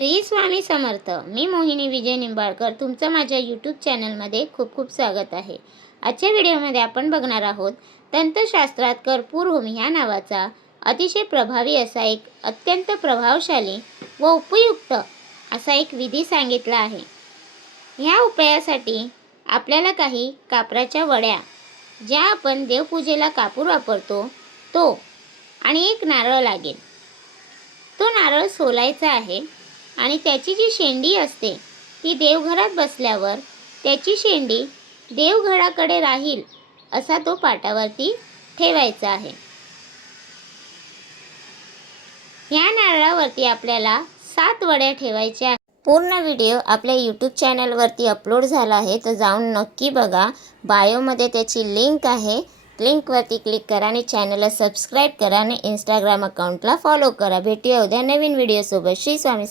श्री स्वामी समर्थ. मी मोहिनी विजय निंबाळकर तुमचं माझ्या यूट्यूब चॅनलमध्ये खूप खूप स्वागत आहे. आजच्या व्हिडिओमध्ये आपण बघणार आहोत तंत्रशास्त्रात कर्पूरहोम ह्या नावाचा अतिशय प्रभावी असा एक अत्यंत प्रभावशाली व उपयुक्त असा एक विधी सांगितला आहे. ह्या उपायासाठी आपल्याला काही कापराच्या वड्या, ज्या आपण देवपूजेला कापूर वापरतो तो, आणि एक नारळ लागेल. तो नारळ सोलायचा आहे आणि त्याची जी शेंडी असते ती देवघरात बसल्यावर त्याची शेंडी देवघराकडे राहील असा तो पाटावरती ठेवायचा आहे. ह्या नारळावरती आपल्याला 7 वड्या ठेवायच्या आहेत. पूर्ण व्हिडिओ आपल्या यूट्यूब चॅनलवरती अपलोड झाला आहे, तर जाऊन नक्की बघा. बायोमध्ये त्याची लिंक आहे. लिंकवरती क्लिक करा आणि चॅनलला सबस्क्राईब करा आणि इंस्टाग्राम अकाउंटला फॉलो करा. भेटूया उद्या नवीन व्हिडिओसोबत. श्री स्वामी.